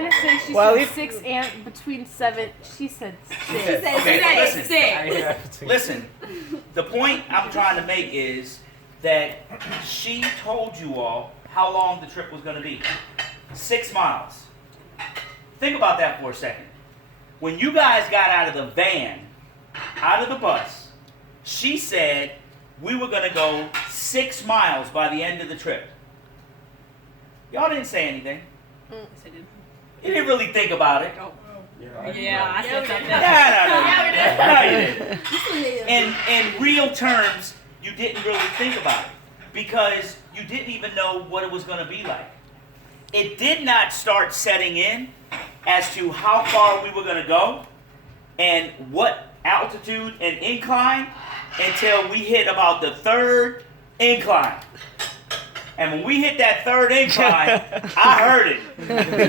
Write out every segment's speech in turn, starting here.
trying to say she said 6 and between 7. She said 6. Okay, listen. The point I'm trying to make is that she told you all how long the trip was going to be. 6 miles. Think about that for a second. When you guys got out of the van, out of the bus, she said we were going to go 6 miles by the end of the trip. Y'all didn't say anything. Yes, I did. You didn't really think about it. Yeah, I said something. No, you didn't. In real terms, you didn't really think about it because you didn't even know what it was going to be like. It did not start setting in as to how far we were going to go and what altitude and incline until we hit about the 3rd incline. And when we hit that 3rd incline, I heard it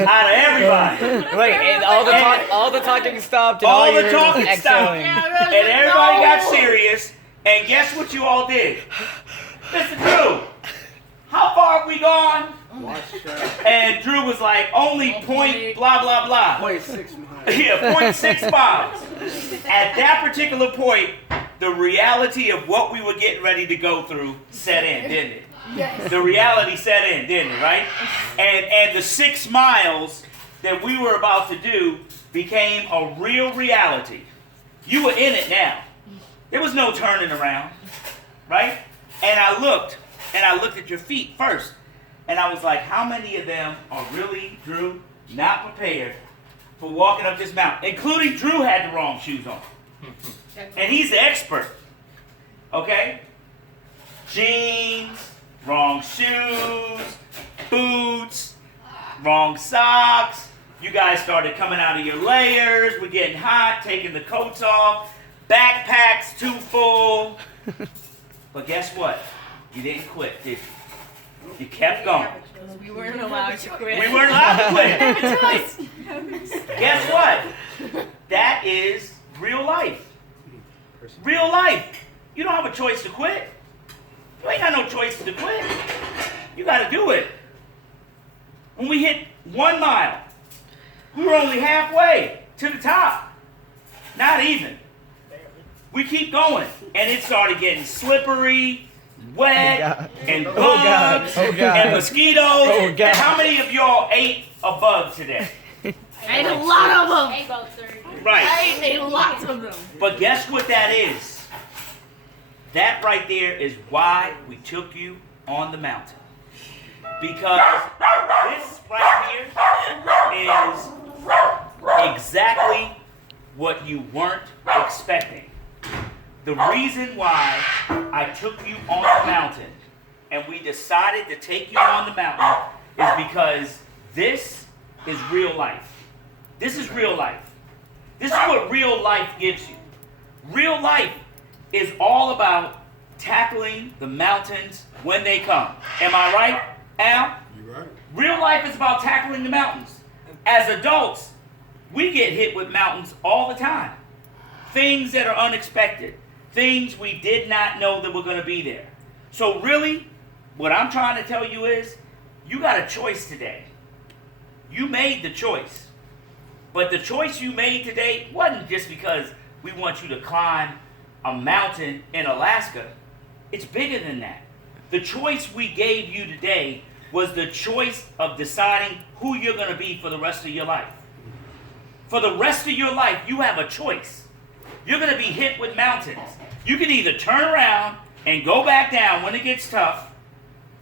out of everybody. Wait, and all the talking stopped. And all the you talking heard stopped. exhaling. And everybody got serious. And guess what you all did? Mr. Drew, how far have we gone? And Drew was like, only point blah, blah, blah. 0.6 miles. Yeah, 0.6 miles. At that particular point, the reality of what we were getting ready to go through set in, didn't it? Yes. The reality set in, didn't it, right? And the 6 miles that we were about to do became a real reality. You were in it now. There was no turning around, right? And I looked at your feet first. And I was like, how many of them are really, Drew, not prepared for walking up this mountain? Including Drew had the wrong shoes on. And he's the expert. Okay? Jeans, wrong shoes, boots, wrong socks. You guys started coming out of your layers. We're getting hot, taking the coats off. Backpacks too full. But guess what? You didn't quit, did you? You kept going. We weren't allowed to quit. We weren't allowed to quit. Guess what? That is real life. Real life. You don't have a choice to quit. You ain't got no choice to quit. You got to do it. When we hit 1 mile, we were only halfway to the top. Not even. We keep going. And it started getting slippery, wet, and bugs, and mosquitoes. And how many of y'all ate a bug today? I ate a lot of them. Ate about 30. Right. I ate lots of them. But guess what that is? That right there is why we took you on the mountain. Because this right here is exactly what you weren't expecting. The reason why I took you on the mountain and we decided to take you on the mountain is because this is real life. This is real life. This is what real life gives you. Real life is all about tackling the mountains when they come. Am I right, Al? You're right. Real life is about tackling the mountains. As adults, we get hit with mountains all the time. Things that are unexpected. Things we did not know that were going to be there. So really, what I'm trying to tell you is, you got a choice today. You made the choice. But the choice you made today wasn't just because we want you to climb a mountain in Alaska. It's bigger than that. The choice we gave you today was the choice of deciding who you're going to be for the rest of your life. For the rest of your life, you have a choice. You're going to be hit with mountains. You can either turn around and go back down when it gets tough,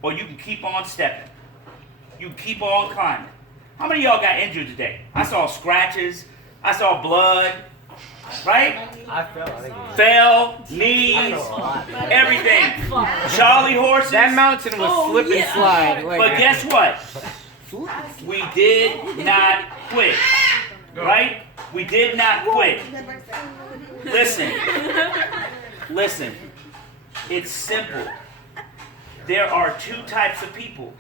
or you can keep on stepping. You can keep on climbing. How many of y'all got injured today? I saw scratches. I saw blood. Right? I fell. Fell, knees, everything. Charlie horses. That mountain was slip and slide. But guess what? We did not quit. Right? We did not quit. Listen. It's simple. There are 2 types of people.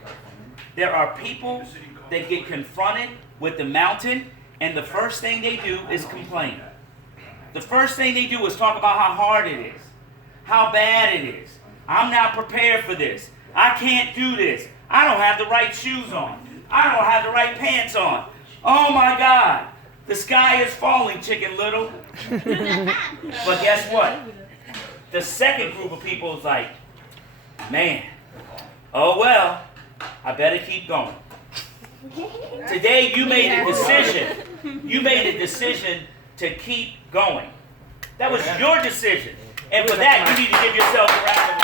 There are people that get confronted with the mountain, and the first thing they do is complain. The first thing they do is talk about how hard it is, how bad it is. I'm not prepared for this. I can't do this. I don't have the right shoes on. I don't have the right pants on. Oh my God, the sky is falling, Chicken Little. But guess what? The second group of people is like, man, oh well, I better keep going. Today you made a decision. You made a decision to keep going. That was your decision. And for that, you need to give yourself a round of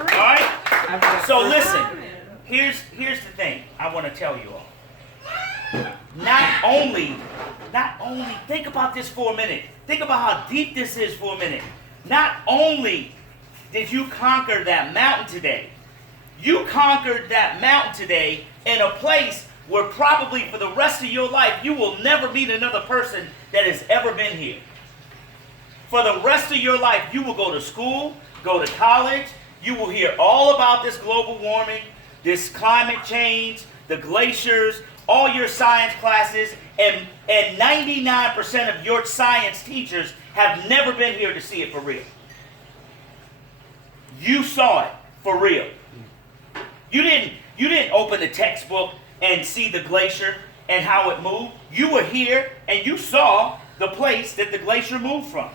applause. All right? So listen, here's the thing I want to tell you all. Not only, think about this for a minute. Think about how deep this is for a minute. Not only did you conquer that mountain today, you conquered that mountain today in a place where probably for the rest of your life you will never meet another person that has ever been here. For the rest of your life you will go to school, go to college, you will hear all about this global warming, this climate change, the glaciers, all your science classes, and 99% of your science teachers have never been here to see it for real. You saw it for real. You didn't open the textbook and see the glacier and how it moved. You were here and you saw the place that the glacier moved from.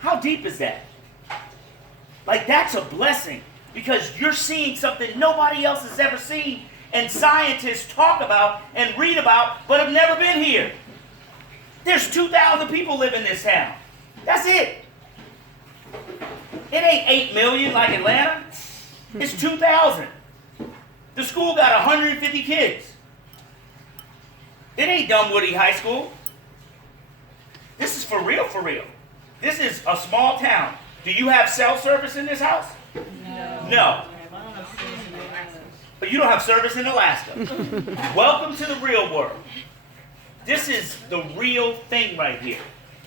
How deep is that? Like, that's a blessing because you're seeing something nobody else has ever seen and scientists talk about and read about but have never been here. There's 2,000 people live in this town. That's it. It ain't 8 million like Atlanta. It's 2,000. The school got 150 kids. It ain't Dunwoody High School. This is for real, for real. This is a small town. Do you have cell service in this house? No. But you don't have service in Alaska. Welcome to the real world. This is the real thing right here.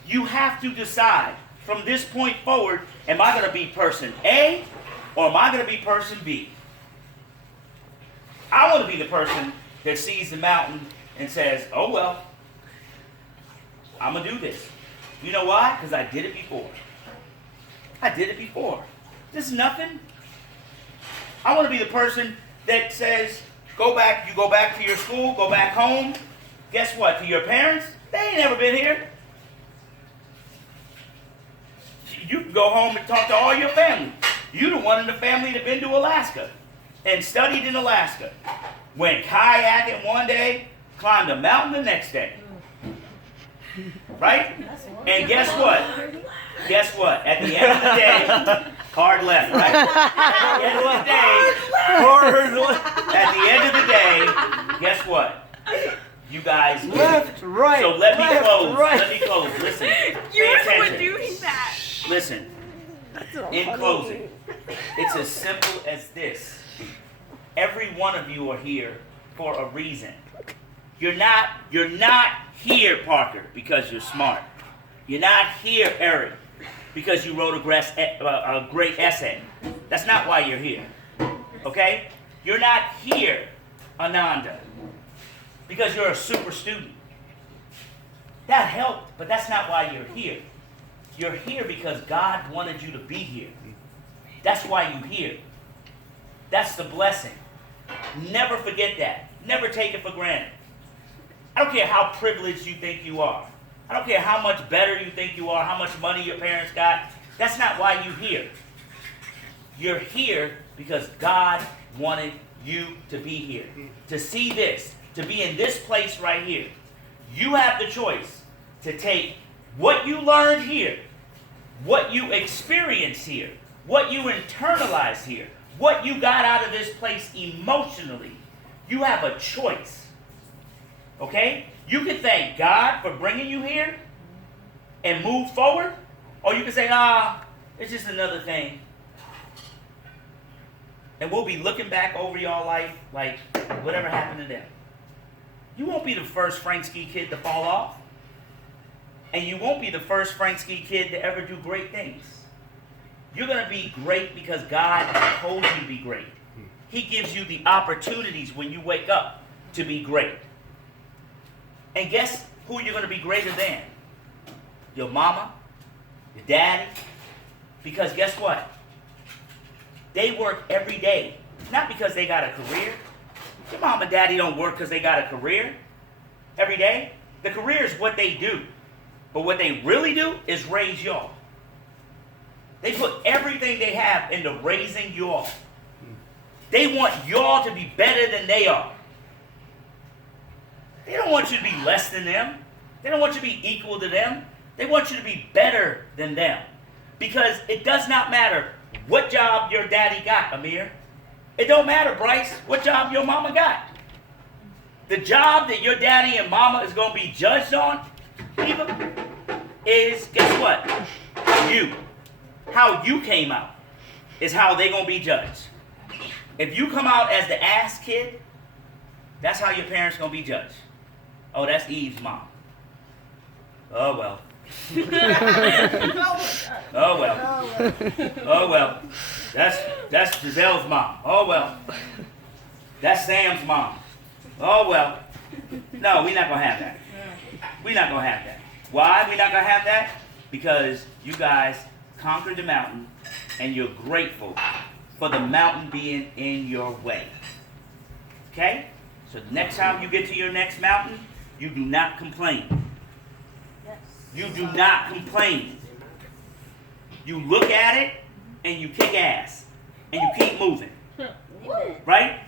You have to decide from this point forward, am I going to be person A or am I going to be person B? I want to be the person that sees the mountain and says, oh well, I'm going to do this. You know why? Because I did it before. I did it before. This is nothing. I want to be the person that says, you go back to your school, go back home. Guess what? To your parents, they ain't never been here. You can go home and talk to all your family. You the one in the family that been to Alaska and studied in Alaska. Went kayaking one day, climbed a mountain the next day. Right? And guess what? Guess what? At the end of the day, hard left, right? At the end of the day, guess what? You guys Left, right. So let me left, close. right. Let me close. Listen. You Pay were the one attention. doing that. Listen. In closing, it's as simple as this. Every one of you are here for a reason. You're not here, Parker, because you're smart. You're not here, Eric, because you wrote a great essay. That's not why you're here. Okay? You're not here, Ananda, because you're a super student. That helped, but that's not why you're here. You're here because God wanted you to be here. That's why you're here. That's the blessing. Never forget that. Never take it for granted. I don't care how privileged you think you are. I don't care how much better you think you are, how much money your parents got. That's not why you're here. You're here because God wanted you to be here. To see this, to be in this place right here. You have the choice to take what you learned here, what you experienced here, what you internalized here, what you got out of this place emotionally. You have a choice. Okay? You can thank God for bringing you here and move forward, or you can say, it's just another thing. And we'll be looking back over y'all life like whatever happened to them. You won't be the first Frank Ski kid to fall off. And you won't be the first Frank Ski kid to ever do great things. You're going to be great because God told you to be great. He gives you the opportunities when you wake up to be great. And guess who you're going to be greater than? Your mama, your daddy. Because guess what? They work every day. Not because they got a career. mom and daddy don't work because they got a career every day. The career is what they do. But what they really do is raise y'all. They put everything they have into raising y'all. They want y'all to be better than they are. They don't want you to be less than them. They don't want you to be equal to them. They want you to be better than them. Because it does not matter what job your daddy got, Amir. It don't matter, Bryce, what job your mama got. The job that your daddy and mama is going to be judged on, Eva, is, guess what? You. How you came out is how they going to be judged. If you come out as the ass kid, that's how your parents going to be judged. Oh, that's Eve's mom. Oh, well. Oh, well. Oh, well. That's Giselle's mom. Oh, well. That's Sam's mom. Oh, well. No, we're not going to have that. We're not going to have that. Why we're not going to have that? Because you guys conquered the mountain and you're grateful for the mountain being in your way. Okay? So the next time you get to your next mountain, you do not complain. You do not complain. You look at it and you kick ass. And you keep moving. Right?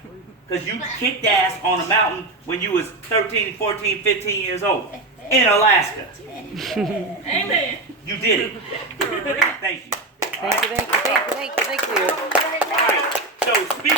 Because you kicked ass on a mountain when you was 13, 14, 15 years old. In Alaska. Amen. You did it. Thank you. Thank you. Thank you. Thank you. Thank you. All right. So speak.